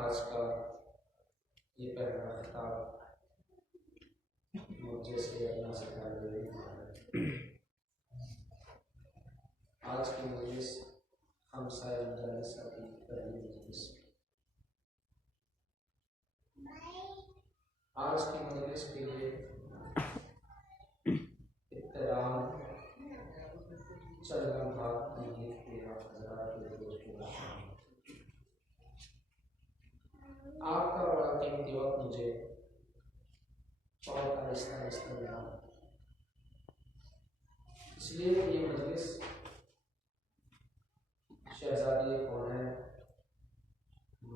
आज का ये पहला खिताब मुझे से अल्लाह से आज की मजलिस हमसा मुदर्रिसा की पहली मजलिस। आज की मजलिस के लिए इत्तराम चंद भाग की आपका बड़ा कीमती वक्त मुझे बहुत आहिस्ता मिला, इसलिए ये मजलिस शहजादी कौन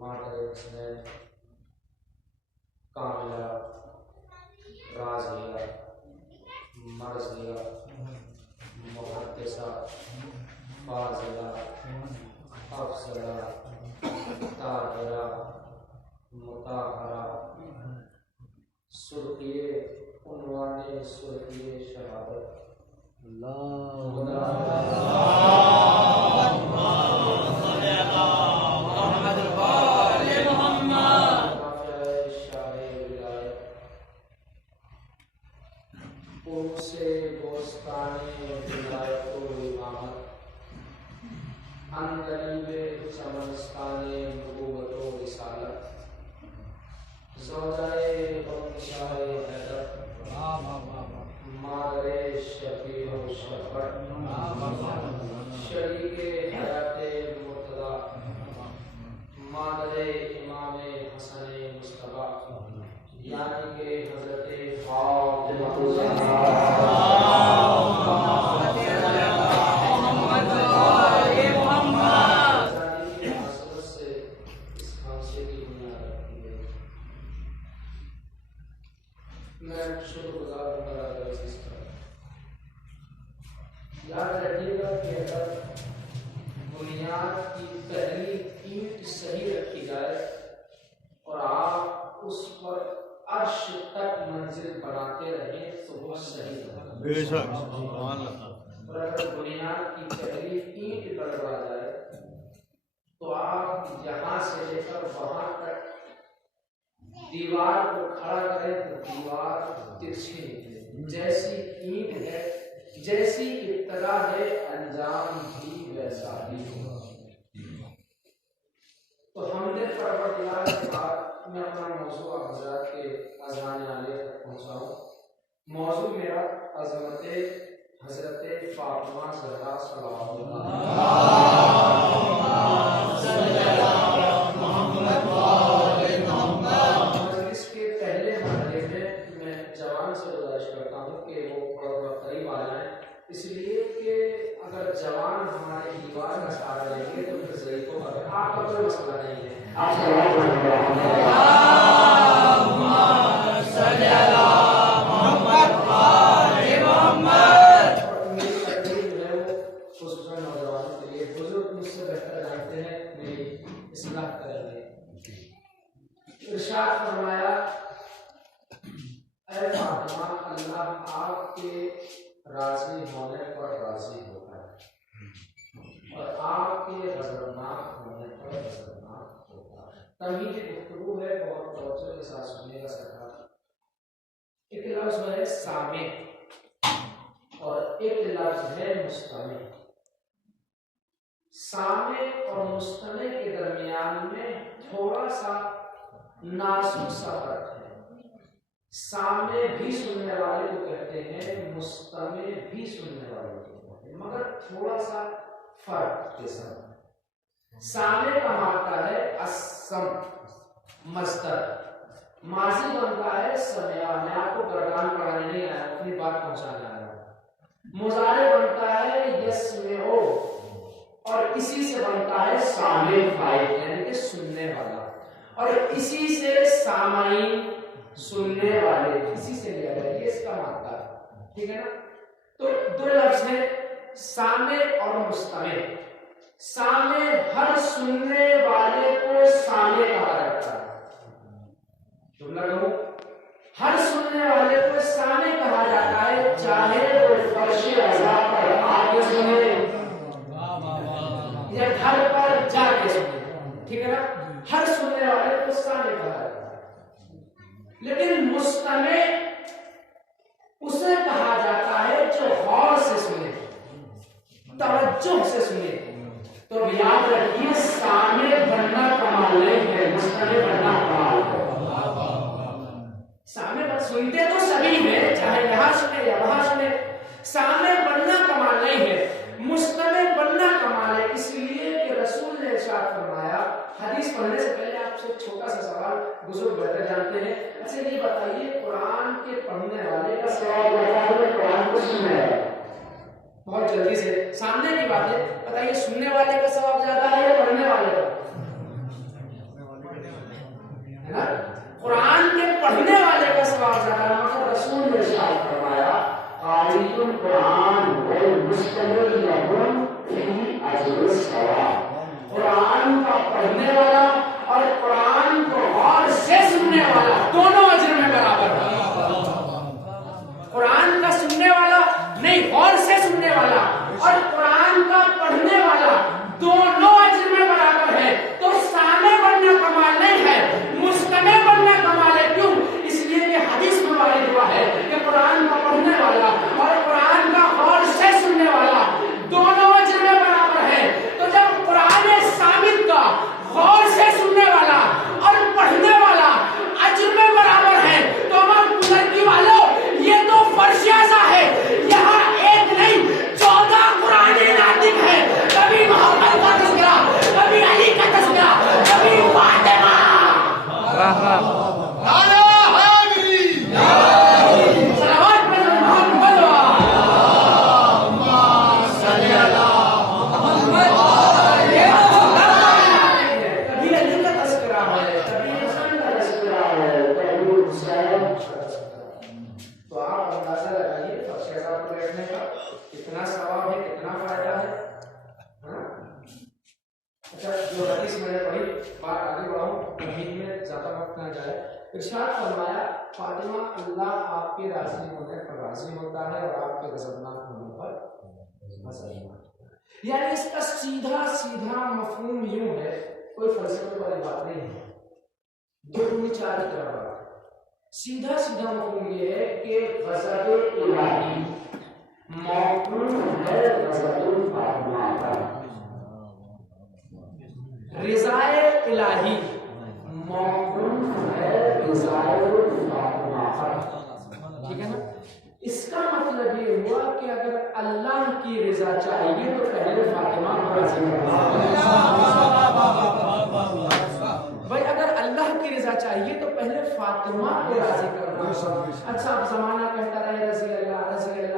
मादर हसनैन कामिला राज़िया मर्ज़िया मुहद्दिसा फाज़िला अफ़ज़ला ताहिरा मुताहरा सुर्खिए उन्वाने सुर्खिए शहादत उनसे बोस्ताने विलायतो इमामत अंदरीबे समस्ताने नबूवतो रिसालत ज़ौजाए बंशाए हैदर मादरे शफीअ व शफ़अत शरीके हयाते मुर्तज़ा मादरे इमामे हसने मुस्तफ़ा यानी के हज़रते फातिमा याद रखिएगा कि अगर बुनियाद की पहली ईंट सही रखी जाए और आप उस पर अर्श तक मंजिल बनाते रहे तो वो सही होगा। और अगर बुनियाद की पहली ईंट गड़बड़ा जाए तो आप यहाँ से लेकर वहां तक दीवार को खड़ा करें तो दीवार तिरछी निकले। जैसी ईंट है, जैसी इब्तदा है, अंजाम भी वैसा ही होगा। तो हमने परवरदिगार के बाद मैं अपना मौजू हज़रत के अज़ान आले तक पहुँचाऊँ। मौजू मेरा अज़मत हज़रत फातिमा ज़हरा सल्लल्लाहु अलैहि वसल्लम इसलिए कि अगर जवान हमारे दीवार का सहारा लेंगे तो फिर ज़ईफ़ों का आपका कोई मसला नहीं है। इरशाद फरमाया, ऐ फातिमा, अल्लाह आपके राजी होने पर राजी होता है और आपके गज़बनाक होने पर गज़बनाक होता है। तभी की गुफ्तगू है, बहुत तवज्जो के साथ सुनिएगा सरकार। एक लफ्ज़ है सामे और एक लफ्ज़ है मुस्तमे। सामे और मुस्तमे के दरमियान में थोड़ा सा नाजुक सा फर्क है। सामे भी सुनने वाले को कहते हैं, मुस्तमे भी सुनने वाले को कहते हैं, मगर थोड़ा सा फर्क के साथ। सामे का मात्रा है असम, मस्तर, माजी बनता है समया। मैं आपको गर्दान पढ़ाने नहीं आया, अपनी बात पहुंचाने आया। मुजारे बनता है यस्मेओ और इसी से बनता है सामे फाइल, यानी कि सुनने वाला, और इसी से सामाइन सुनने वाले, इसी से लिया गया, ये इसका मात्रा, ठीक है ना। तो दो लफ्ज है सामे और मुस्तमे। सामे हर सुनने वाले को सामे कहा जाता है। जुमला कहूं, हर सुनने वाले को सामे कहा जाता है, चाहे वो फर्श अज़ा पर आके सुने या घर पर जाके सुने, ठीक है ना। हर सुनने वाले को सामे कहा जाता है। लेकिन मुस्तमे उसे कहा जाता है जो गौर से सुने, तवज्जुह से सुने। तो याद रखिए, सामे बनना कमाल नहीं है, मुस्तमे बनना कमाल है। सामे बस सुनते तो सभी हैं, चाहे यहां सुने या वहां सुने। सामे बनना कमाल नहीं है, मुस्तमे बनना कमाल है। इसलिए कि रसूल ने इरशाद फरमाया, हदीस पढ़ने से पहले आपसे एक छोटा सा सवाल, बुजुर्ग बेहतर जानते हैं। अच्छा ये बताइए, कुरान के पढ़ने वाले का सवाब ज्यादा है, कुरान को सुनने वाले? बहुत जल्दी से सामने की बात है, बताइए सुनने वाले का सवाब ज्यादा है या पढ़ने वाले का? है ना, कुरान के पढ़ने वाले का सवाब ज्यादा है। मगर रसूल ने इरशाद फरमाया, कारिउल कुरान वल मुस्तमिल लहुम फी अज्र सवाब। कुरान का पढ़ने वाला और कुरान को गौर से सुनने वाला दोनों अजर में बराबर है। कुरान का सुनने वाला नहीं, गौर से सुनने वाला और कुरान का पढ़ने वाला दोनों अजर में बराबर है। तो सामे बनना कमाल नहीं है, मुस्तमे बनना कमाल है। क्यों? इसलिए कि हदीस में वारिद हुआ है कि कुरान का पढ़ने वाला और कुरान का गौर से सुनने वाला दोनों अजर में बराबर है। तो जब कुरान साबित का गौर से सुनने वाला और पढ़ने वाला अजर में बराबर है, तो हमारे बुजुर्गी वालों, ये तो फर्शियासा है। यहाँ एक नहीं 14 कुरानी नातिक है। कभी मोहम्मद का तज़किरा, कभी अली का तज़किरा, कभी फातिमा। तो आप अंदाजा लगाइए फर्श पर बैठने का कितना सवाब है, कितना फायदा है। अच्छा, जो हदीस मैंने पढ़ी, बात आगे बढ़ाऊं, तमीम में ज्यादा वक्त ना जाए। इरशाद फरमाया, फातिमा, अल्लाह आपके राजी होने पर राजी होता है और आपके गज़बनाक होने पर गज़बनाक। यानी इसका सीधा सीधा मफहूम यूं है, कोई फलसफे वाली बात नहीं है, दो दूनी चार की तरह बात है। सीधा सीधा मफहूम ये है कि गज़ब इलाही मौकूफ है गज़ब फातिमा पर, रिज़ाए इलाही मौकूफ है रिज़ाए फातिमा पर, ठीक है ना। इसका मतलब ये हुआ कि अगर अल्लाह की रिज़ा चाहिए तो पहले फातिमा को राज़ी करना। भाई अगर अल्लाह की रिज़ा चाहिए तो पहले फातिमा को राज़ी करना। अच्छा, अब ज़माना कहता रहे रज़ी अल्लाह,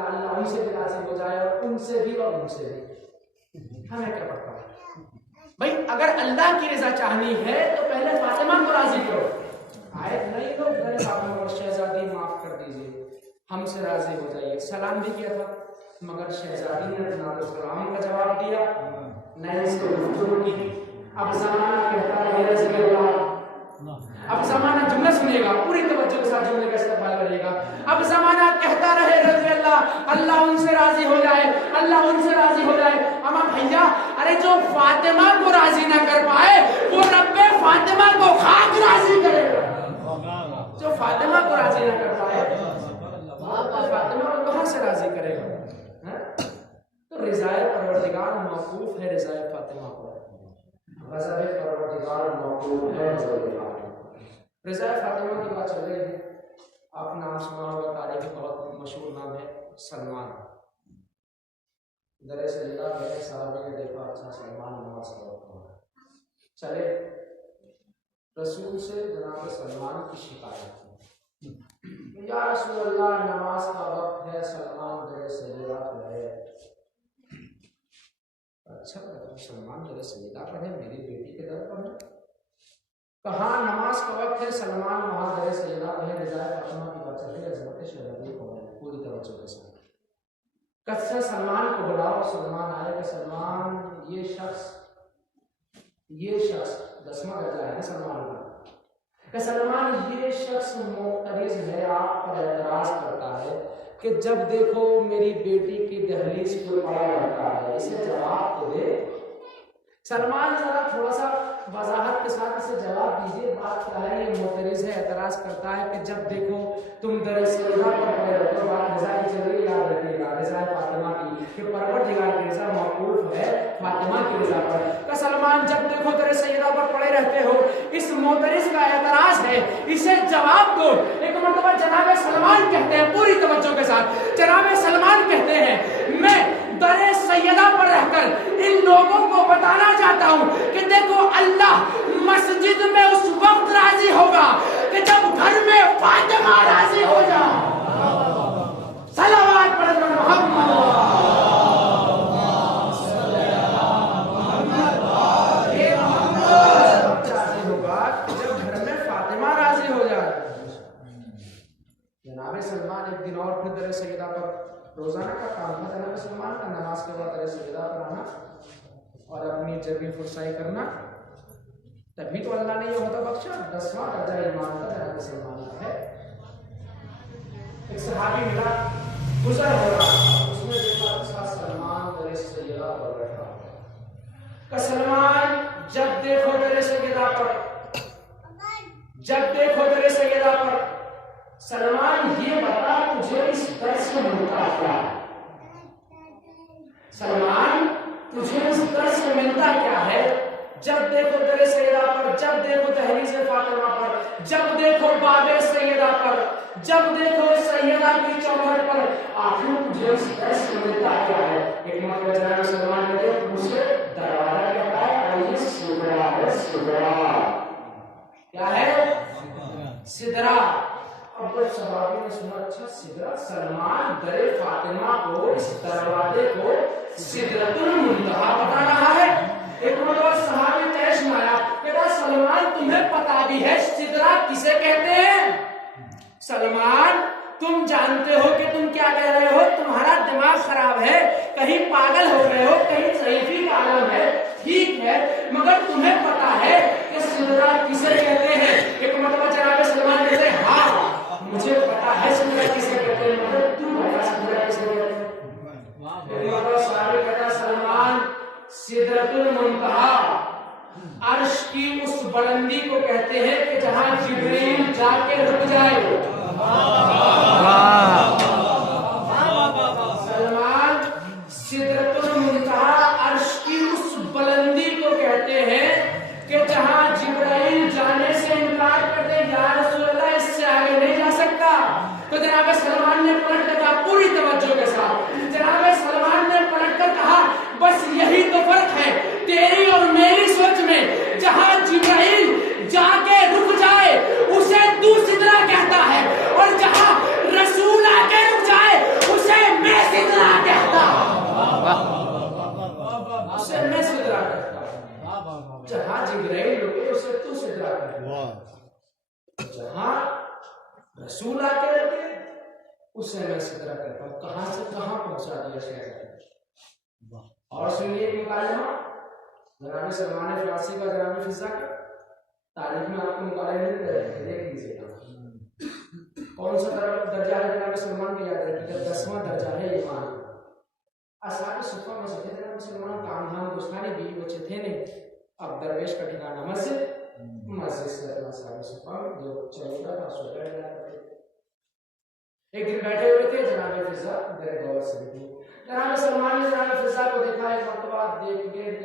अल्लाह उनसे भी राज़ी हो जाए और उनसे भी और उनसे भी। हमें क्या पड़ता है भाई, अगर अल्लाह की रजा चाहनी है तो पहले फातिमा को राजी करो। आए नहीं लोग गए फातिमा और शहजादी माफ कर दीजिए, हमसे राजी हो जाइए। सलाम भी किया था, मगर शहजादी ने ना तो सलाम का जवाब दिया, न इसको गुफ्तगू की। अब ज़माना कहता है, अब ज़माना जुमला सुनेगा, पूरी तवज्जो के साथ जुमले का इस्तेमाल करेगा। अब ज़माना कहता रहे रज़ी अल्लाह, अल्लाह उनसे राजी हो जाए, अल्लाह उनसे राजी हो जाए। अमा भैया, अरे जो फातिमा को राजी ना कर पाए वो रब्बे फातिमा को खाक राजी करेगा। जो फातिमा को राजी ना कर पाए फातिमा को कहां से राजी करेगा? तो रिज़ाए परवरदिगार मौकूफ है रिज़ाए फातिमा पर, गज़ब परवरदिगार मौकूफ है रिज़ाए फातिमा की बात चल रही है। आप नाम सुना होगा, तारीख बहुत मशहूर नाम है सलमान। दरे सजदा में साहबी ने देखा, अच्छा सलमान नमाज पढ़ता है, चले रसूल से जनाब सलमान की शिकायत की, या रसूल अल्लाह नमाज का वक्त है, सलमान दरे सजदा पढ़े। अच्छा सलमान दरे सजदा पढ़े, मेरी बेटी के दर पर है। कहा नमाज का वक्त है, सलमान वहां दरे सजदा पढ़े। रिज़ाए फातिमा की बात चल रही है, हज़रत शहजादी को पूरी तवज्जो के साथ कस्से सलमान को बुलाओ। सलमान आए कि सलमान ये शख्स 10वां दर्जा है ना सलमान का, कि सलमान ये शख्स मुअतरिज़ है, आप पर एतराज करता है कि जब देखो मेरी बेटी की दहलीज पर पड़ा रहता है, इसे जवाब तो दे। सलमान जरा थोड़ा सा वजाहत के साथ इसे जवाब दीजिए, बात क्या है? ये मुअतरिज़ है, एतराज करता है कि जब देखो तुम दरअसल पर पड़े रहते हो। बात रज़ा की चल रही, याद रखिएगा, रज़ा फातिमा की, कि परवरदिगार की रज़ा मौकूफ है फातिमा की रज़ा पर। कि सलमान जब देखो दरअसल पर पड़े रहते हो, इस मुअतरिज़ का एतराज है, इसे जवाब दो। एक मरतबा जनाब सलमान कहते हैं, पूरी तवज्जो के साथ जनाब सलमान कहते हैं, मैं दरे सैयदा पर रहकर इन लोगों को बताना चाहता हूं कि देखो अल्लाह मस्जिद में उस वक्त राजी होगा कि जब घर में फातिमा राजी हो जाए। सलावत पढ़ मोहम्मद राजी होगा जब घर में फातिमा राजी हो जाए। जनाब सलमान एक दिन और फिर दरे सैयदा पर, रोजाना का काम था जनाब सलमान का, नमाज के बाद दरे सजदा पर आना और अपनी जबी फुरसाई करना। तभी तो अल्लाह ने ये होता बख्शा। 10वां दर्जा ईमान का जनाब सलमान का है। एक सहाबी मिला, गुजर हो रहा, उसने देखा अच्छा सलमान दरे सजदा पर बैठा है। सलमान जब देखो दरे सजदा पर, जब देखो दरे सजदा पर, सलमान ये बता तुझे इस दर्स से मिलता क्या है? सलमान तुझे इस दर्स से मिलता क्या है? जब देखो दरे सैयदा पर, जब देखो दहलीज़े फातिमा पर, जब देखो बाबे सैयदा पर, जब देखो सैयदा की चौखट पर, आखिर तुझे इस दर्स से मिलता क्या है? एक मौका जनाब सलमान ने देखा, मुझसे दरवाजा कहता है और ये सिदरा है। सिदरा क्या है? सिदरा। अब जब सहाबी ने सुना अच्छा सिदरा, सलमान दरे फातिमा को, इस दरवाजे को सिदरतुल मुंतहा बता रहा है। एक मरतबा सहाबी तैश मारा, कहता सलमान तुम्हें पता भी है सिदरा किसे कहते हैं? सलमान तुम जानते हो कि तुम क्या कह रहे हो, तुम्हारा दिमाग खराब है, कहीं पागल हो रहे हो, कहीं ज़ईफ़ी का आलम है, ठीक है, मगर तुम्हें पता है कि सिदरा किसे कहते हैं? एक मरतबा जनाब सलमान कहते हैं हाँ मुझे पता है सिदरा किसे कहते हैं, मगर तू बता सिदरा किसे कहते हैं? सलमान सिदरतुल मुंतहा अर्श की उस बुलंदी को कहते हैं कि जहां जिब्रील जाके रुक जाए। सलमान सिदरतुल मुंतहा अर्श की उस बुलंदी को कहते हैं कि जहां जिब्रील जाने से इनकार कर दे, या रसूल अल्लाह इससे आगे नहीं जा सकता। तो जनाब सलमान ने पलट कर कहा, पूरी तवज्जो के साथ जनाब सलमान ने पलट कर कहा, बस यही तो फर्क है तेरी और मेरी सोच में। जहां जिब्रील जाके रुक जाए उसे तू सिदरा कहता है, और जहां रसूल आके रुक जाए उसे मैं सिदरा कहता हूं। उससे मैं सिदरा करता हूँ। जहाँ जिब्राइल रुके उसे तू सिदरा कर, जहाँ रसूल आके रुके उससे मैं सिदरा करता हूँ। कहाँ से कहाँ पहुंचा दिया शहजादी। और सुनिए मुकालमा जनाब सलमान फारसी का जनाब फिजा का तारीख में आपको मुकालमे मिल रहे, देख लीजिएगा कौन सा दर्जा है जनाब सलमान के, याद रखिएगा 10वां दर्जा है ईमान। असाब सुफा में से थे जनाब सलमान, काम धाम गुस्तानी, बीवी बच्चे थे नहीं। अब दरवेश का ठिकाना मस्जिद से अपना असाब सुफा जो चलता था सो एक दिन बैठे हुए थे जनाब फिजा मेरे गौर से भी जनाब सलमान ने जनाब फिजा को देखा। एक मरतबा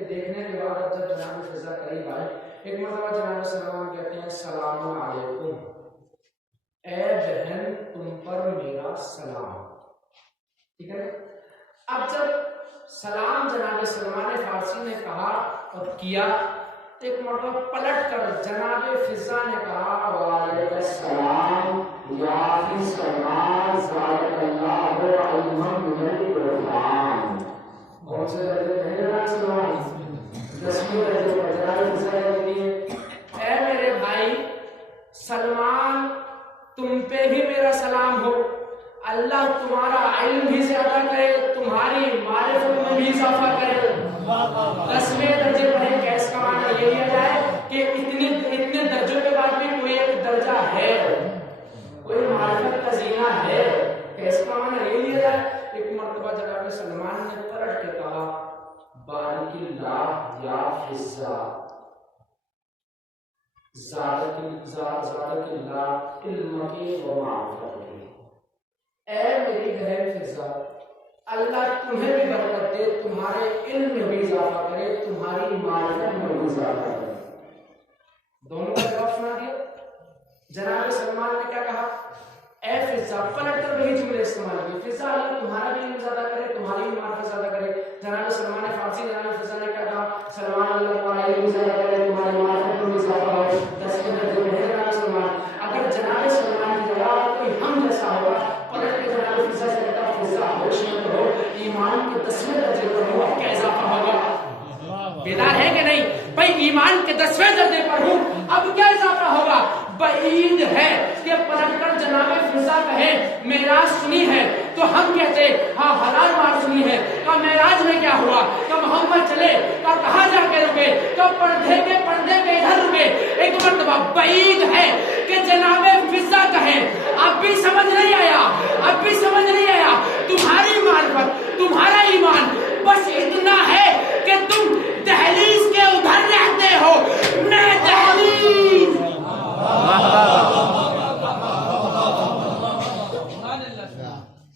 देखने के बाद अब जब जनाब फिजा करीब आए, एक मरतबा जनाब सलमान कहते हैं सलाम अलैकुम, ए बहन तुम पर मेरा सलाम। ठीक है। अब जब सलाम जनाब सलमान फारसी ने कहा और किया, एक मरतबा पलट कर जनाब फिजा ने कहा वालेकुम सलाम या फी सलमान ज़ालकल्लाहु अलैहि वसल्लम। कौन से दर्जे में है जनाब सलमान? 10वें दर्जे पर जनाब फिजा ने ए मेरे भाई सलमान तुम पे भी मेरा सलाम हो, अल्लाह तुम्हारा इल्म भी ज्यादा करे, तुम्हारी मारिफत में भी इजाफा करे। 10वें दर्जे पर है, कैस का माना ये लिया जाए कि इतने दर्जों के बाद भी कोई एक दर्जा है, कोई मारिफत का जीना है, कैस का माना ये लिया जाए। एक मर्तबा जनाब सलमान ने पलट के कहा बारिकिल्लाह या फिजा ऐ मेरी बहन फिजा, अल्लाह तुम्हें भी बरकत दे, तुम्हारे इल्म में भी इजाफा करे, तुम्हारी मारिफत में भी इजाफा करे। दोनों का जवाब सुना दिया। जनाब सलमान ने क्या कहा? ऐ फिजा, पलट कर वही जुमले इस्तेमाल किए। फिजा अल्लाह तुम्हारा भी इल्म ज्यादा करे, तुम्हारी भी मारिफत ज्यादा करे। जनाब सलमान फारसी जनाब फिजा ने क्या कहा? सलमान अल्लाह तुम्हारा इल्म ज्यादा करे, तुम्हारी मारिफत में इजाफा हो। 10वें दर्जे में है जनाब सलमान। अगर जनाब सलमान की जगह कोई हम जैसा होगा, पलट के जनाब फिजा से कहता फिजा होश में रहो, ईमान के 10वें दर्जे पर हो, क्या इजाफा होगा? बेदार है कि नहीं भाई? ईमान के 10वें दर्जे पर हूं, अब क्या इजाफा होगा? बईद है कि पलटकर जनाब फिजा कहे मेराज सुनी है, तो हम कहते हाँ हलाल बात सुनी है। कब मेराज में क्या हुआ? कब मोहम्मद चले, कब कहाँ जाके रुके, कब पर्दे के इधर रुके। एक मरतबा बईद है कि जनाब फिजा कहे अब भी समझ नहीं आया, अब भी समझ नहीं आया, तुम्हारी मार्फत, तुम्हारा ईमान बस इतना है कि तुम दहलीज के उधर रहते हो, मैं दहलीज।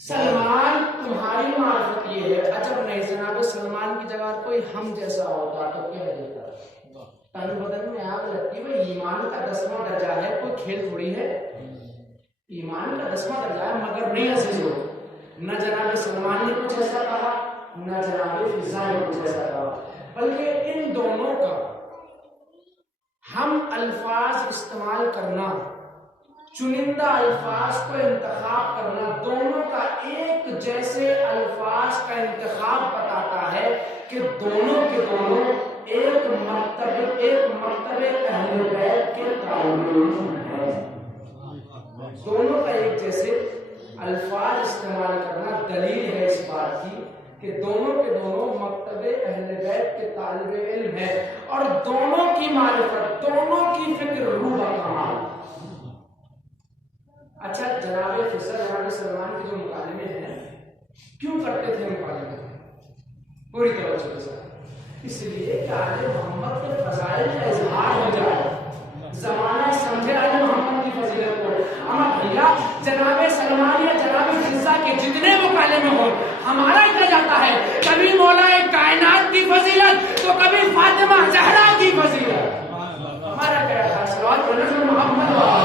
सलमान तुम्हारी मार्फत ये है। अजब नहीं जनाब सलमान की जगह कोई हम जैसा होता तो क्या देता? तन बदन में आग लगती है। ईमान का 10वां दर्जा है, कोई खेल थोड़ी है। ईमान का 10वां दर्जा है, मगर नहीं अजीजों, न जनाब सलमान ने कुछ ऐसा कहा, न जनाब फिजा ने कुछ ऐसा कहा, बल्कि इन दोनों का हम अल्फाज इस्तेमाल करना, चुनिंदा अल्फाज को इंतखाब करना, दोनों का एक जैसे अल्फाज का इंतखाब बताता है कि दोनों के दोनों एक मर्तबे अहले बैत के ताल्लुक हैं। दोनों का एक जैसे अल्फाज इस्तेमाल करना दलील है इस बात की कि दोनों के दोनों मक्तबे अहले बैत के तालिबे इल्म है और दोनों की मारिफत, दोनों की फिक्र रूह कमाल। अच्छा जनाब फिजा जनाब सलमान के जो मुकालमे हैं, क्यों करते थे मुकालमे? पूरी तवज्जो के साथ, इसलिए कि आले मोहम्मद के फजाइल का इजहार हो जाए, जमाना समझे आले मोहम्मद की फजीलत को। अमा भैया जनाब सलमान या जनाब फिजा के जितने मुकालमे हो, हमारा क्या जाता है, कभी मौलाए कायनात की फजीलत तो कभी फातिमा ज़हरा की फजीलत। हमारा क्या था? सल्लल्लाहु अलैहि मोहम्मद है।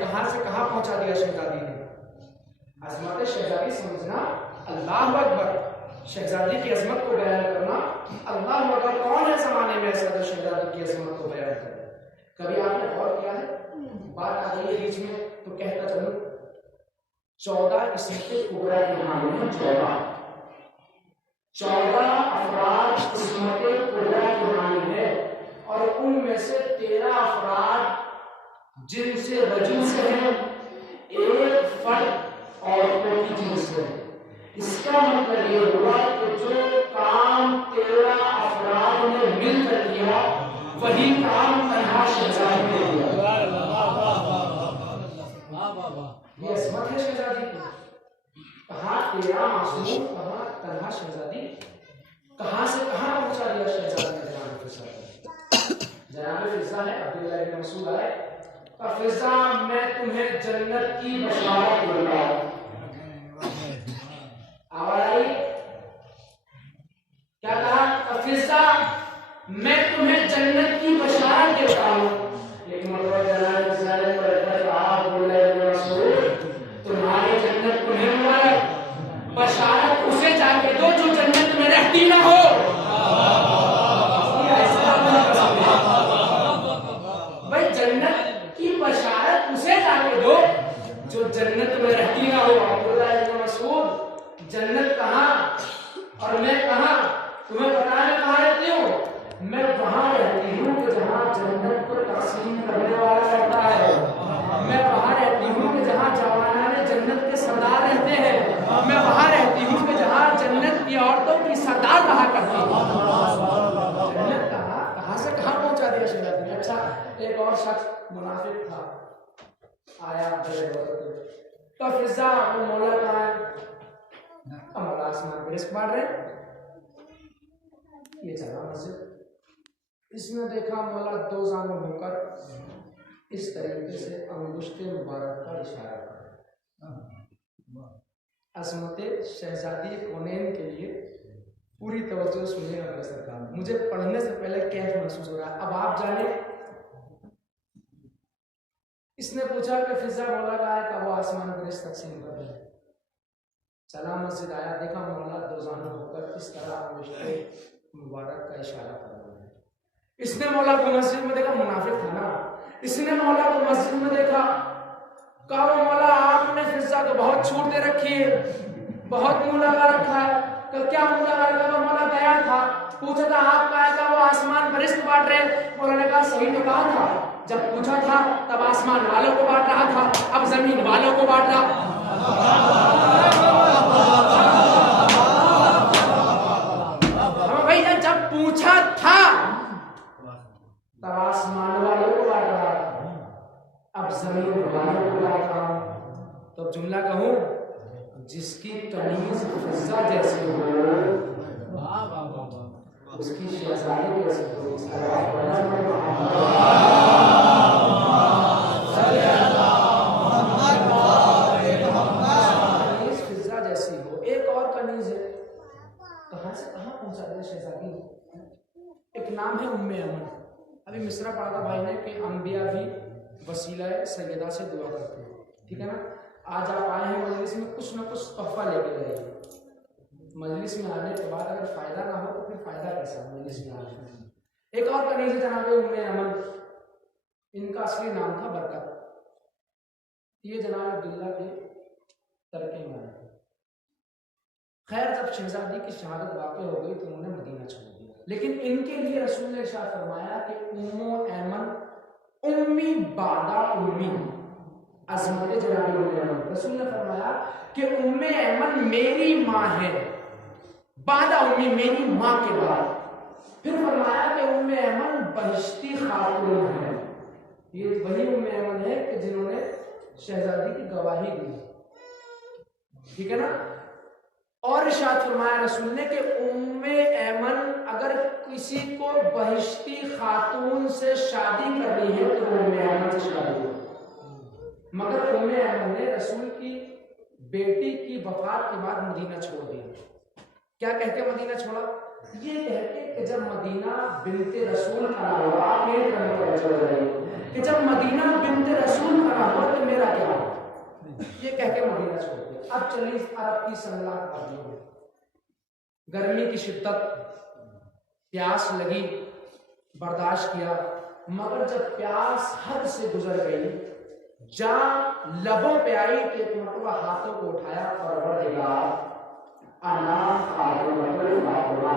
कहां से कहां पहुंचा दिया शहजादी ने। अजमत शहजादी समझना, अल्लाह अकबर, शहजादी की अजमत को बयान करना, अल्लाह अकबर। कौन है जमाने में ऐसा जो शहजादी की अजमत को बयान करे? कभी आपने गौर किया है? बात आ गई है बीच में तो कहता चलूं, 14 इसमते कुबरा के नाम है। 14 अफराद इसमते कुबरा के नाम है और उनमें से 13 अफराद जिनसे रजू से है, एक फर्द औरतों की जिन्स से है। इसका मतलब ये हुआ कि जो काम 13 अफराद ने मिलकर किया वही काम तन्हा शहजादी ने किया। ये असमत है शहजादी की। कहाँ 13 मासूम, कहाँ तन्हा शहजादी, कहाँ से कहाँ पहुंचा दिया शहजादी ने जनाब फिजा। जनाब फिजा है अब्दुल्लाह इब्न मसूद आए, फिजा मैं तुम्हें जन्नत की बशारत देता हूं। आवाज़ क्या कहा? फिजा मैं तुम्हें जन्नत की बशारत देता हूं। लेकिन तुम्हारी जन्नत तुम्हें मुबारक, बशारत उसे जाके दो जो जन्नत में रहती ना हो। भाई जन्नत की बशारत उसे जाके दो जो जन्नत में रहती ना हो। अब्दुल्लाह इब्न मसूद जन्नत कहाँ और मैं कहाँ? तुम्हें पता है मैं कहाँ रहती हूँ? मैं वहां रहती हूँ कि जहाँ जन्नत को तकसीम करने वाला रहता है। मैं वहां रहती हूँ कि जहाँ जवाना ने जन्नत के सरदार रहते हैं। मैं वहां रहती हूँ कि जहाँ जन्नत की औरतों की सरदार रहा करती है। जन्नत कहाँ से कहाँ पहुंचा दिया शहजादी ने। अच्छा, एक और शख्स मुनाफिक था, आया तो फिजा वो मौला कहाँ है? मौला आसमान पर रिस्क बांट रहे, ये चला मस्जिद। इसने देखा मौला दो जानों होकर इस तरीके से अंगुश्ते मुबारक का इशारा कर। असमते शहजादी कौनैन के लिए पूरी तवज्जो सुनिए मेरे सरकार। मुझे पढ़ने से पहले कैफ महसूस हो रहा है। अब आप जाने, इसने पूछा कि फिजा मौला का है, वो आसमान पर रिस्क तकसीम कर रहे हैं। चला मस्जिद, आया, देखा मौला दो जानों होकर इस तरह अंगुश्ते मुबारक का इशारा कर रहा है। इसने मौला को मस्जिद में देखा, मुनाफिक था ना, इसने मौला को मस्जिद में देखा, कहा मौला आपने फिजा को बहुत छूट दे रखी है, बहुत मुंह लगा रखा है। तो क्या मुंह लगा रखा? मौला गया था, पूछा था आप कहा है? वो आसमान पर रिस्क बांट रहे। मौला ने कहा सही तो कहा था, जब पूछा था तब आसमान वालों को बांट रहा था, अब जमीन वालों को बांट रहा। भैया जब पूछा था तब आसमान वालों को बांट रहा था, अब जमीन वालों को बांट रहा। तो जुमला कहूं, जिसकी कनीज फिजा जैसी हो उसकी शहजादी कैसी हो। फिजा जैसी हो। एक और कनीज है, कहां से कहां पहुंचा दिया शहजादी। एक नाम है उम्मे अमन। अभी मिसरा पढ़ा था भाई ने कि अंबिया भी वसीला सैयदा से दुआ करते हैं, ठीक है ना। आज आप आए हैं मजलिस में, कुछ ना कुछ तोहफा लेके जाइए। मजलिस में आने के बाद अगर फायदा ना हो तो फिर फायदा कैसा मजलिस में आने। एक और कनीज जनाब उम्मे अमन, इनका असली नाम था बरकत। ये जनाब अब्दुल्ला के तरके में आए। खैर जब शहजादी की शहादत वाक़ हो गई तो उन्होंने मदीना छोड़ दिया। लेकिन इनके लिए रसूल ने इरशाद फरमाया कि उम्मो ऐमन उम्मी बादा उम्मी, अज़मत जनाब उम्मे ऐमन। रसूल ने फरमाया कि उम्मे ऐमन मेरी माँ है, बादा उम्मी मेरी माँ के बाद। फिर फरमाया कि उम्मे ऐमन बहिश्ती खातून है। ये वही उम्मे ऐमन है कि जिन्होंने शहजादी की गवाही दी, ठीक है ना। और इरशाद फरमाया रसूल ने कि उम्मे ऐमन अगर किसी को बहिश्ती खातून से शादी करनी है तो उम्मे ऐमन से शादी हो। मगर उम्मे ऐमन ने रसूल की बेटी की वफात के बाद मदीना छोड़ दिया। क्या कहते मदीना छोड़ा? ये कहते कि जब मदीना बिनते रसूल का ना हुआ, आप मेरे करने पर चल रहे कि जब मदीना बिनते रसूल का ना हुआ तो मेरा क्या हुआ, ये कह के मदीना छोड़ दिया। अब चलिए अरब की सनलाख वादियों में गर्मी की शिद्दत, प्यास लगी, बर्दाश्त किया, मगर जब प्यास हद से गुजर गई जहां लबों पे आई तो एक मरतबा हाथों को उठाया, परवरदिगार अना खादिमतुल माक़ूमा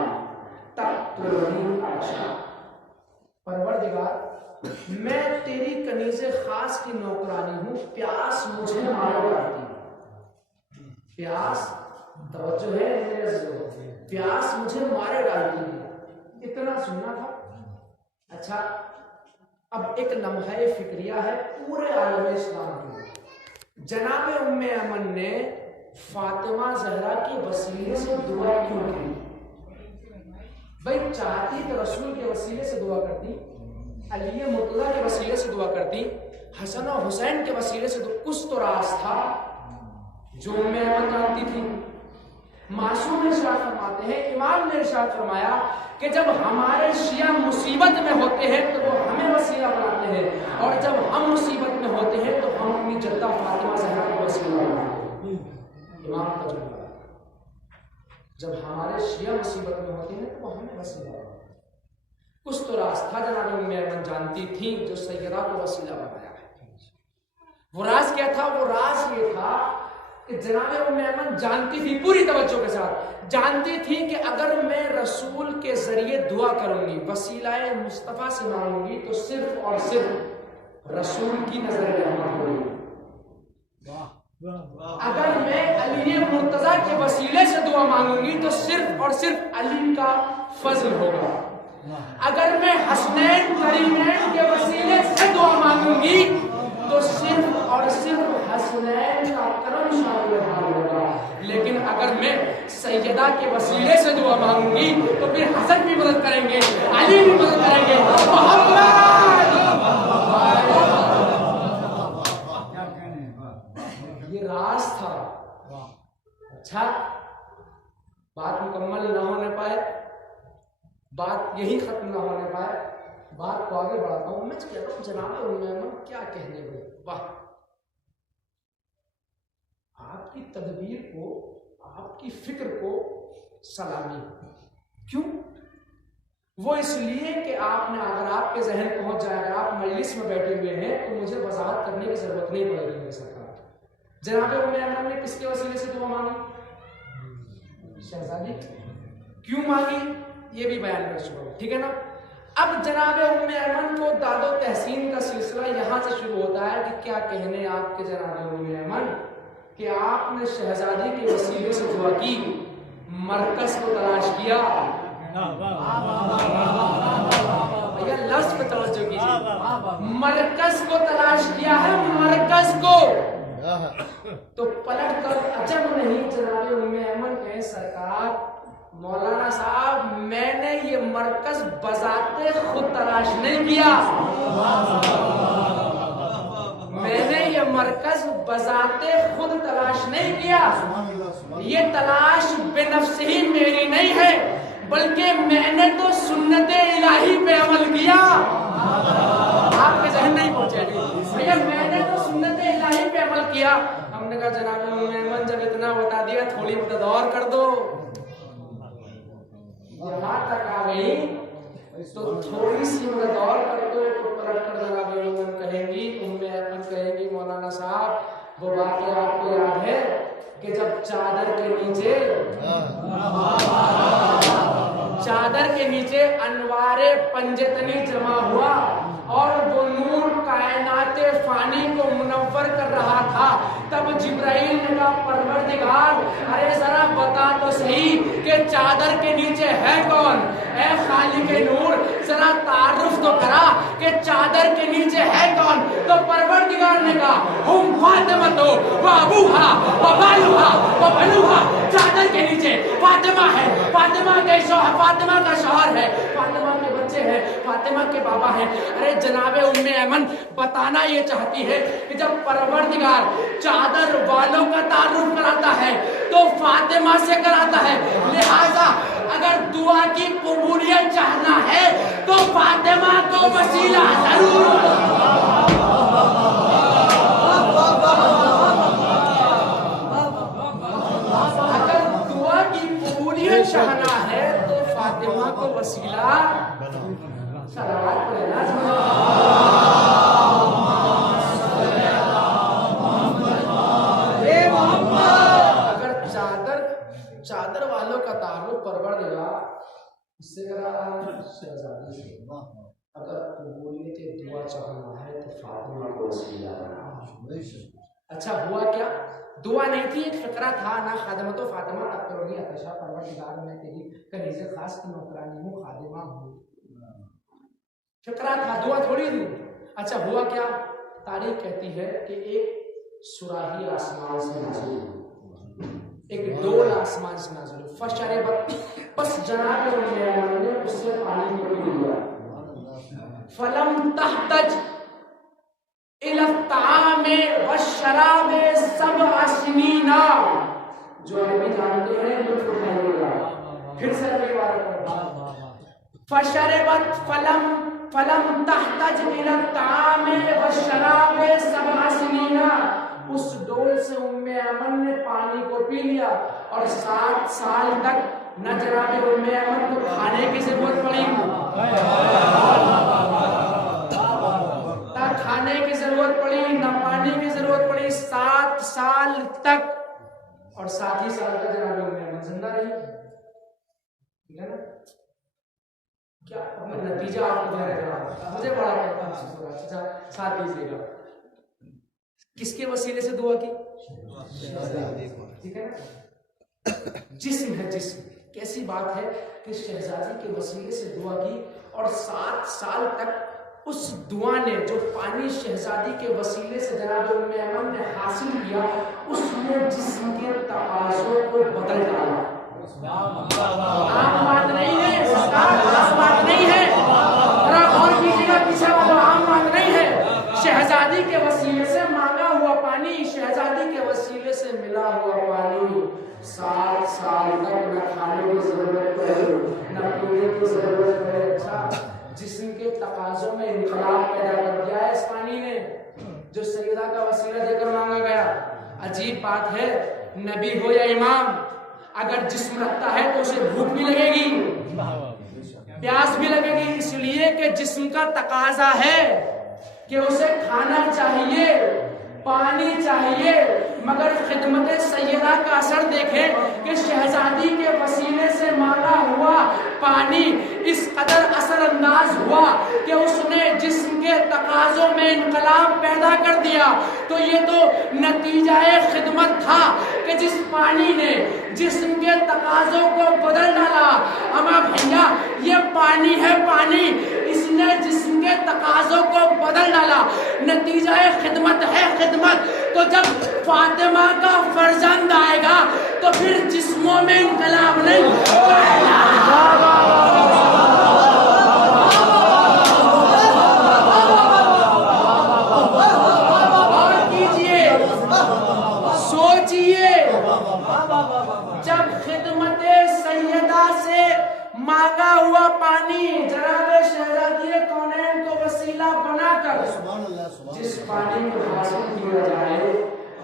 तक़तुलनी अच्छा, परवरदिगार मैं तेरी कनीज़े खास की नौकरानी हूं, प्यास मुझे मारे डालती है, प्यास तवज्जो है मेरे ज़ोर, प्यास मुझे मारे डालती है। इतना सुनना था। अच्छा, अब एक लम्हा फिक्रिया है पूरे आलम इस्लाम में। जनाब उम्मे अमन ने फातिमा ज़हरा के वसीले से दुआ क्यों की? भाई चाहती तो रसूल के वसीले से दुआ करती, अली मुर्तज़ा के वसीले से दुआ करती, हसन और हुसैन के वसीले से कुछ तो राज था जो उम्मे अमन जानती थी। मासूम इरशाद फरमाते हैं, इमाम ने इरशाद फरमाया कि जब हमारे शिया मुसीबत में होते हैं तो वो हमें वसीला बनाते हैं, और जब हम मुसीबत में होते हैं तो हम अपनी जद्दा फातिमा ज़हरा को वसीला बनाते हैं। इमाम का जुमला, जब हमारे शिया मुसीबत में होते हैं तो वो हमें वसीला बनाते हैं। कुछ तो रास्ता जनाब उम्मे अमन जानती थी जो सैयदा को वसीला बनाया है। वो राज क्या था? वो राज ये था कि जनाब उम्मे अमन जानती थी, पूरी तवज्जो के साथ जानती थी कि अगर मैं रसूल के जरिए दुआ करूंगी, वसीलाए मुस्तफा से मांगूंगी, तो सिर्फ और सिर्फ रसूल की नजर रहमत होगी। अगर मैं अली मुर्तजा के वसीले से दुआ मांगूंगी तो सिर्फ और सिर्फ अली का फजल होगा। अगर मैं हसनैन करीमैन के वसीले से दुआ मांगूंगी तो सिर्फ और सिर्फ हसनैन का करम शामिल होगा। लेकिन अगर मैं सैयदा के वसीले से दुआ मांगूंगी तो फिर हसन भी मदद करेंगे, अली भी मदद करेंगे, ये राज था। अच्छा, बात मुकम्मल ना होने पाए, बात यही खत्म ना होने पाए, बात को आगे बढ़ाता हूं। मैं कहता हूं जनाब उम्मे अमन क्या कहने गए, वाह! आपकी तदबीर को, आपकी फिक्र को सलामी। क्यों? वो इसलिए कि आपने, अगर आपके जहन पहुंच जाए, अगर आप मजलिस में बैठे हुए हैं तो मुझे वजाहत करने की जरूरत नहीं पड़ेगी मेरे सरकार। जनाब उम्मे अमन ने किसके वसीले से दुआ मांगी? शहजादी। क्यों मांगी ये भी बयान कर चुका हूं, ठीक है ना। अब जनाब उम्मे अमन को दादो तहसीन का सिलसिला यहां से शुरू होता है कि क्या कहने आपके जनाब उम्मे अमन कि आपने शहजादी के वसीले से दुआ की, मरकज को तलाश किया। भैया लफ्ज पे तवज्जो कीजिए, मरकज को तलाश किया है, मरकज को। तो पलट कर अजब नहीं जनाब उम्मे अमन कहे, सरकार मौलाना साहब मैंने ये मरकज बजाते खुद तलाश नहीं किया, मैंने ये मरकज बजाते खुद तलाश नहीं किया, ये तलाश बेनफ्स ही मेरी नहीं है, बल्कि मैंने तो सुन्नते इलाही पे अमल किया। आपके जहन नहीं पहुंचेगी भैया, मैंने तो सुन्नते इलाही पे अमल किया। हमने कहा जनाब उम्मे अमन जब इतना बता दिया थोड़ी मदद और कर दो। यहाँ तक आ गई तो थोड़ी सी मदद और कर दो तो पलट कर जनाब उम्मे कहेंगी, उम्मे अमन कहेंगी मौलाना साहब वो बात आपको याद है कि जब चादर के नीचे अनवारे पंजतनी जमा हुआ और वो नूर कायनाते फानी को मुनव्वर कर रहा था, तब जिब्राइल ने कहा परवरदिगार अरे जरा बता तो सही कि चादर के नीचे है कौन? ऐ खालिके नूर जरा तारुफ तो करा कि चादर के नीचे है कौन? तो परवरदिगार ने कहा हुम फातिमा तो व अबूहा व बालुहा व बनुहा, चादर के नीचे फातिमा है, फातिमा का शौहर है, फातिमा के बच्चे हैं, फातिमा के बाबा हैं। अरे जनाबे उम्मे अमन बताना ये चाहती है कि जब परवरदिगार चादर वालों का तारुफ कराता है तो फातिमा से कराता है, लिहाजा अगर दुआ की कबूलियत चाहना है तो फातिमा को वसीला जरूर। अगर दुआ की कबूलियत चाहना है तो फातिमा को वसीला सलावत पढ़ना। थे दुआ चाहना है तो फातिमा को वसीला बना। अच्छा हुआ क्या? दुआ नहीं थी, एक फिक्रा था ना। खादिमा तो फातिमा अकरमी अतशा परवरदिगार मैं तेरी कनीज़े खास की नौकरानी हूँ, खादिमा हूँ, फिक्रा था, दुआ थोड़ी थी। अच्छा हुआ क्या? तारीख कहती है कि एक सुराही आसमान से नाज़िल, एक डोल आसमान से नाज़िल, फशरबत, बस जनाब ने उससे पानी को पी लिया। फलम तहतज इला तामे व शराबे सब असनीना, जो अरबी जानते हैं लुत्फ उठाइएगा। फिर से अगली बार फशरबत फलम तहतज इला तामे व शराबे सब असनीना, उस डोल से उम्मे अमन ने पानी को पी लिया और 7 साल तक न जनाब उम्मे अमन को खाने की जरूरत पड़ी, खाने की जरूरत पड़ी, न पानी की जरूरत पड़ी, 7 साल तक। और 7 ही साल तक जनाब उम्मे अमन जिंदा रही। ठीक है ना? क्या नतीजा आपको दे रहे हैं? मुझे बड़ा अच्छा साथ दीजिएगा। किसके वसीले से दुआ की? ठीक है ना? जिस्म है, जिस्म। कैसी बात है कि शहजादी के वसीले से दुआ की और 7 साल तक उस दुआ ने, जो पानी शहजादी के वसीले से जनाब उम्मे अमन ने हासिल किया, उसने जिस्म के तकाज़ों को बदल डाला। आम बात नहीं है, आम बात नहीं है, जरा गौर कीजिएगा, पीछे वाला आम बात नहीं है। शहजादी के वसीले से मांगा हुआ पानी, शहजादी के वसीले से मिला हुआ पानी 7 साल तक न खाने की जरूरत पड़े, न पीने की जरूरत पड़े। अच्छा, जिस्म के तकाज़ों में इनकलाब पैदा कर दिया है इस पानी ने, जो सैयदा का वसीला देकर मांगा गया। अजीब बात है, नबी हो या इमाम, अगर जिस्म रखता है तो उसे भूख भी लगेगी, प्यास भी लगेगी, इसलिए कि जिस्म का तकाजा है कि उसे खाना चाहिए, पानी चाहिए। मगर खिदमत सैयदा का असर देखें कि शहजादी के वसीले से मांगा हुआ पानी इस कदर असर अंदाज हुआ कि उसने जिस्म के तकाज़ों में इनकलाब पैदा कर दिया। तो ये तो नतीजा खिदमत था कि जिस पानी ने जिस्म के तकाज़ों को बदल डाला। अमा भैया, ये पानी है, पानी, इसने जिस्म के तकाज़ों को बदल डाला। नतीजा खिदमत है, खिदमत। तो जब फातिमा का फर्जंद आएगा तो फिर जिस्मों में इनकलाब नहीं, और कीजिए, सोचिए, जब खिदमत सैयदा से मांगा हुआ पानी जनाब शहजादी कौनैन को वसीला बनाकर जिस पानी को हासिल किया जाए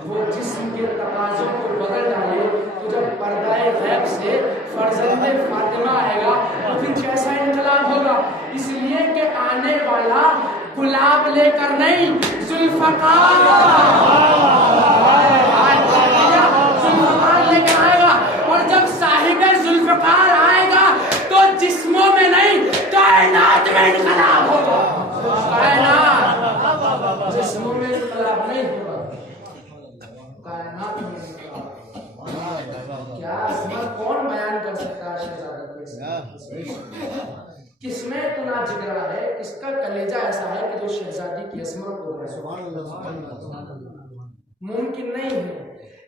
वो जिस्म के तकाज़ों को बदल डाले, तो जब पर्दाए गैब से फर्जंदे फातिमा आएगा तो फिर कैसा इनकलाब होगा। इसलिए कि आने वाला गुलाब लेकर नहीं, जुल्फ़कार लेकर आएगा। और जब साहिबे जुल्फ़कार आएगा तो जिस्मों में नहीं, कायनात में इनकलाब होगा। कायनात, जिस्मों में इनकलाब नहीं होगा, कायनात में इनकलाब। क्या इसमें कौन बयान कर सकता है शहजादी के? किसमें इतना जिगरा है, इसका कलेजा ऐसा है कि जो शहजादी की असमत को मुमकिन नहीं है।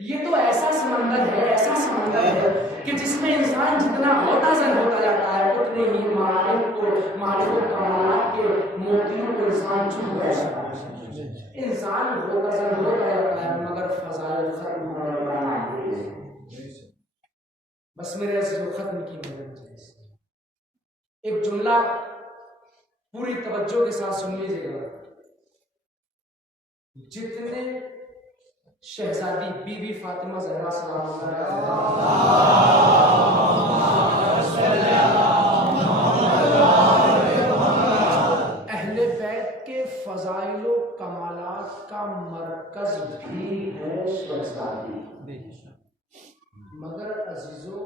ये तो ऐसा समंदर है, ऐसा समंदर है कि जिसमें इंसान जितना होताजन होता जाता है उतने ही मारिफत कमालात के मोतियों को इंसान छू बैठता है। इंसान होताजन होता जाता है मगर फज़ाइल खत्म होने वाला है। बस मेरे अज़ीज़ खत्म की मेरे एक जुमला पूरी तवज्जो के साथ सुन लीजिएगा। जितने शहजादी बीबी फातिमा ज़हरा सलाम अहले बैत के फज़ाइलो कमालात का मरकज भी है शहजादी। मगर अजीजों,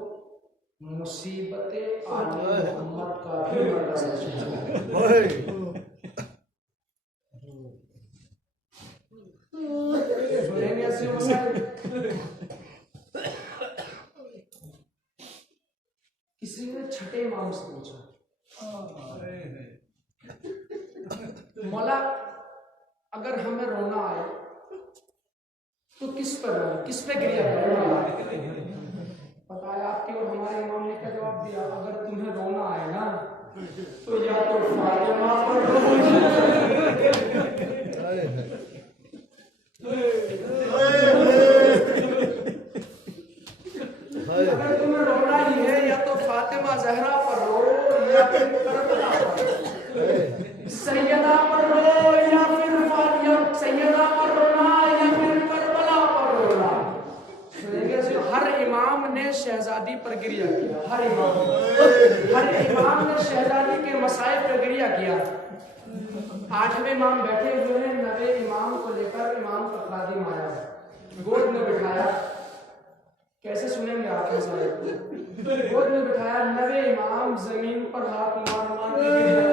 मुसीबत आले मोहम्मद का भी मरकज है। सुनेंगे ऐसे मसाइल। किसी ने छठे इमाम से पूछा, मौला अगर हमें रोना आए तो किस पर रोए, किस पे गिरिया करें? बताया आपके और हमारे इमाम ने क्या जवाब दिया, अगर तुम्हें रोना आए ना तो या तो फातिमा पर रो, अगर तुम्हें रोना ही है या तो फातिमा जहरा पर रो या फिर करबला पर, सैयदा पर रो या फिर सैयदा पर रोना या फिर करबला पर रोना। हर इमाम ने शहजादी पर गिरिया किया, हर इमाम ने शहजादी के मसाइब पर गिरिया किया। 8वें इमाम बैठे हुए हैं, 9वें इमाम को लेकर इमाम का खादिम आया, गोद में बिठाया। कैसे सुनेंगे आप मसाइब? गोद में बिठाया, 9वें इमाम जमीन पर हाथ मार मार के गिरिया।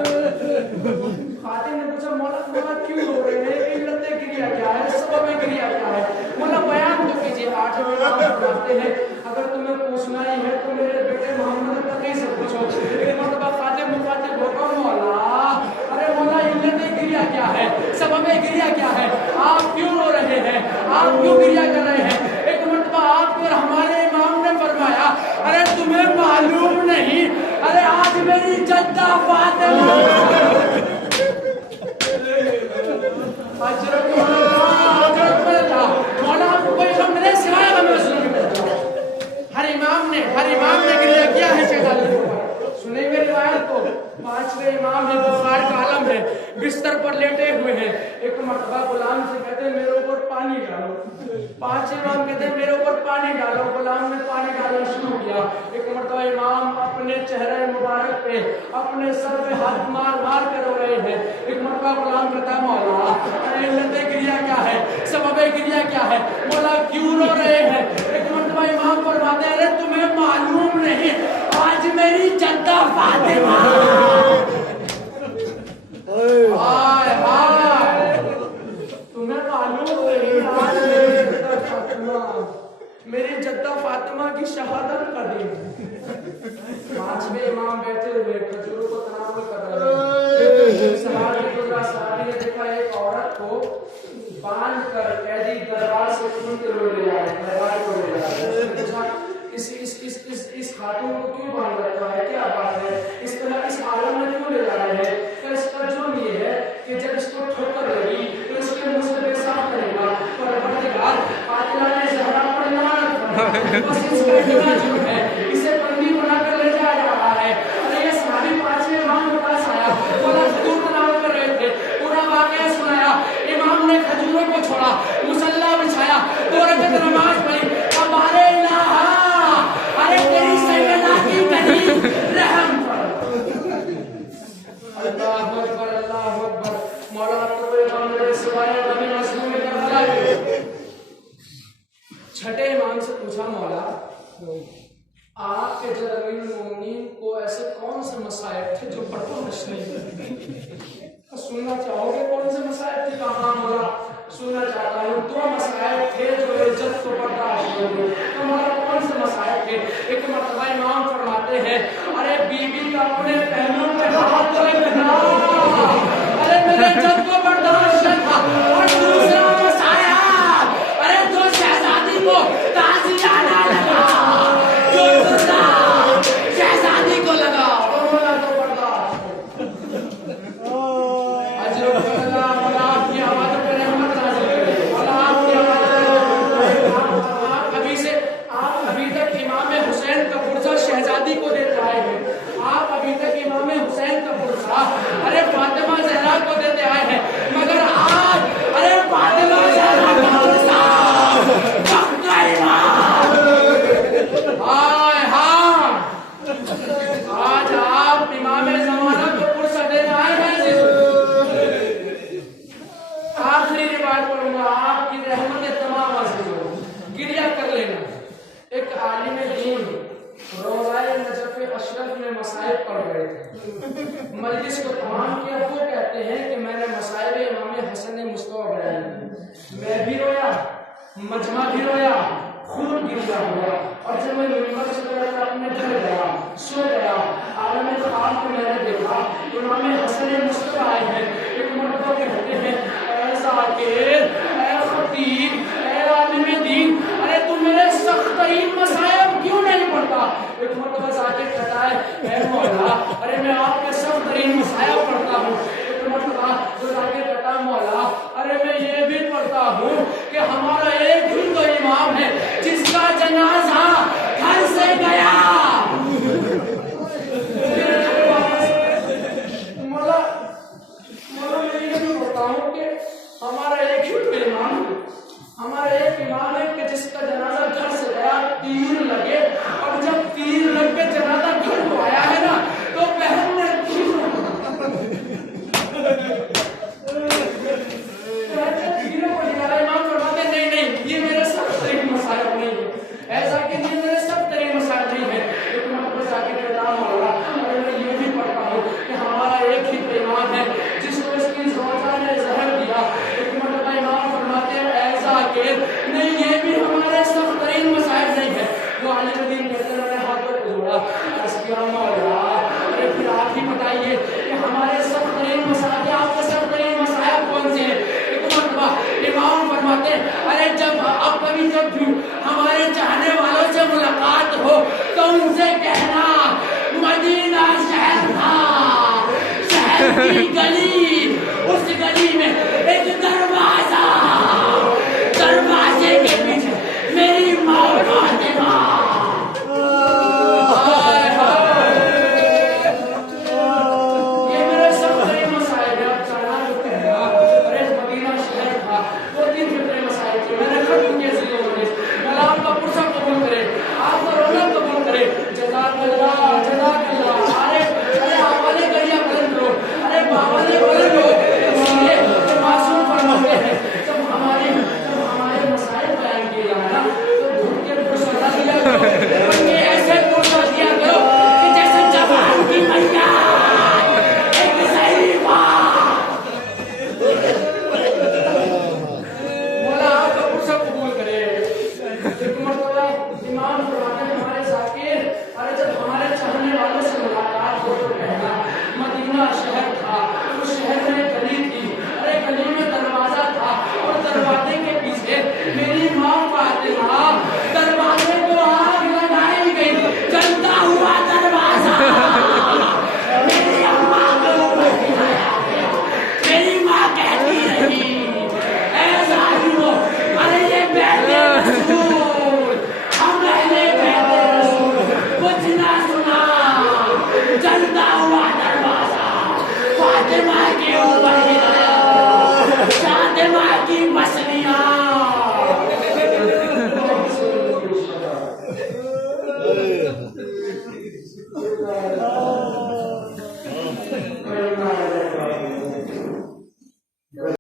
खादिम ने पूछा, मौला क्यों रो रहे हैं, इल्लते गिरिया क्या है, सबब गिरिया क्या है? मौला बयान तो कीजिए। 8वें इमाम फरमाते हैं, अगर तुम्हें पूछना ही है तो मेरे बेटे मोहम्मद तकी से पूछो। एक मर्तबा खादिम मुखातिब होकर, मौला अरे मौला इल्लते गिरिया क्या है, सबब गिरिया क्या है, आप क्यों रो रहे हैं, आप क्यों गिरिया कर रहे हैं? एक मर्तबा आपके और हमारे इमाम ने फरमाया, अरे तुम्हें मालूम नहीं, अरे आज मेरी जद्दा फातिमा मौला कोई हम मेरे सिवाय हर इमाम ने गिरिया किया है शहजादी के ऊपर। सुनेंगे रिवायत को। 5वें इमाम है, बुखार का आलम है, बिस्तर पर लेटे हुए हैं। एक मर्तबा गुलाम से कहते हैं मेरे ऊपर पानी डालो। 5 इमाम कहते हैं मेरे ऊपर पानी डालो। गुलाम ने पानी डालना शुरू किया। एक मर्तबा इमाम अपने चेहरे मुबारक पे अपने सर पे हाथ मार मार कर रो रहे हैं। एक मर्तबा गुलाम कहता है, मौला इल्लते गिरिया क्या है, सबब गिरिया क्या है, मौला क्यों रो रहे हैं? एक मर्तबा इमाम फरमाते हैं, अरे तुम्हें मालूम नहीं, आज मेरी जद्दा फातिमा हाय हाय, तुम्हें मालूम नहीं, आज मेरी जद्दा फातिमा की शहादत का दिन। 5वें इमाम बैठे हुए खजूर को तनावुल कर रहे हैं। सहाबी ने देखा एक औरत को बांध कर कैदी दरबार से खून के ले आए, दरबार को ले आए। इस खातून को क्यों बांध रखा है, क्या बात है, इस तरह इस आलम में क्यों ले जा रहे हैं? तो इसका जुर्म ये है कि जब इसको ठोकर लगी तो इसके मुंह से पेशाब करेगा, परवरदिगार कातिला ने ज़हरा पर लानत की। बस इसका इतना जुर्म है, इसे बंदी बनाकर ले जाया जा रहा है। अरे ये सहाबी 5वें इमाम के पास आया, बोला खजूर तनावुल कर रहे थे, पूरा वाकया सुनाया। इमाम ने खजूरों को छोड़ा, मुसल्ला बिछाया, 2 रकात नमाज पढ़ी। अब अरे तेरी सैयदा की कहीं रहम कर। अल्लाहु अकबर, अल्लाहु अकबर। मौला तो इमाम ने सिवाय नबी मसलूम कर दिया। 6ठे इमाम से पूछा, मौला आपके जमीन मोमिनीन को ऐसे कौन से मसाइब थे जो बर्दाश्त नहीं करते? सुनना चाहोगे कौन से मसाइब थे? कहा मौला सुनना चाहता हूँ। 2 मसाइब थे जो इज्जत को बर्दाश्त नहीं करते। तो मौला कौन से मसाइब थे? एक मर्तबा इमाम फरमाते हैं, अरे बीवी का अपने पहलू पे हाथ रखना, अरे मेरे इज्जत को बर्दाश्त नहीं था। और दूसरा मसाइब, अरे जो शहजादी को ताज़ियाना लगा, जो शहजादी को लगा, मौला तो बर्दाश्त। आपकी आवाज़ पे रहमत नाज़िल करे, आपकी आवाज़। आप अभी तक इमाम हुसैन का पुरसा शहजादी को देते आए हैं। आप अभी तक इमाम हुसैन का पुरसा अरे फातिमा ज़हरा को देते आए हैं, मगर आज अरे फातिमा ज़हरा का पुरसा हाय हाय, आज आप इमाम ज़माना को पुरसा देने आए हैं। आखिरी रिवायत पढ़ूंगा, आपकी रहमत तमाम हासिल हो, गिरिया कर लेना। एक आलिम दीन रोज़ाए नजफ़ अशरफ में मसाइब पढ़ रहे थे, मजलिस को तमाम किया। वो कहते हैं कि मैंने मसाइब इमाम हसन मुस्तफा बयान किए, मैं भी रोया मजमा भी रोया, खून गिरता हुआ। और जब मैं मिंबर से अपने घर गया, सो गया, आलम ख्वाब में मैंने देखा इमाम हसन मुस्तफा आए हैं। एक मर्तबा कहते हैं, ऐ ज़ाकिर, ऐ खतीब, ऐ आलिम दीन, अरे तू मेरे सख्त तरीन मसाइब क्यों नहीं पढ़ता? एक मर्तबा ज़ाकिर कहता है, ऐ मौला, अरे मैं आपके सख्त तरीन मसाइब पढ़ता हूँ। एक मर्तबा जो ज़ाकिर कहता है, मौला, अरे मैं ये भी पढ़ता हूँ कि हमारा एक ही तो इमाम है जिसका जनाजा घर से गया। मौला मैं ये भी पढ़ता हूँ कि हमारा एक ही तो इमाम है, हमारा एक इमाम है कि जिसका जनाजा घर से गया, तीर लगे, और जब तीर लग के जनाजा घर को आया है ना, तो बहन ने ये मेरे सब तरीके मसाइल नहीं है, ऐसा कि ये मेरे सब तरीके मसाइल नहीं है। लेकिन मैं जाके कहता हूँ, और मैं ये भी पढ़ता हूँ कि हमारा एक ही इमाम है जिसको इसकी ज़ौजा ने जहर दिया। एक मतलब इमाम फरमाते हैं, ऐसा कि नहीं, ये भी हमारे सब तरीके मसाइल नहीं है। वो आलिम दीन कहते हैं, मैंने हाथ पर जोड़ा, अरे फिर आप ही बताइए कि हमारे सब तरीके मसाइल, आपके सब तरीके मसाइल कौन से हैं? इमाम फरमाते, अरे जब अब कभी जब भी हमारे चाहने वालों से मुलाकात हो तो उनसे कहना, मदीना शहर था, शहर की गली, उस गली में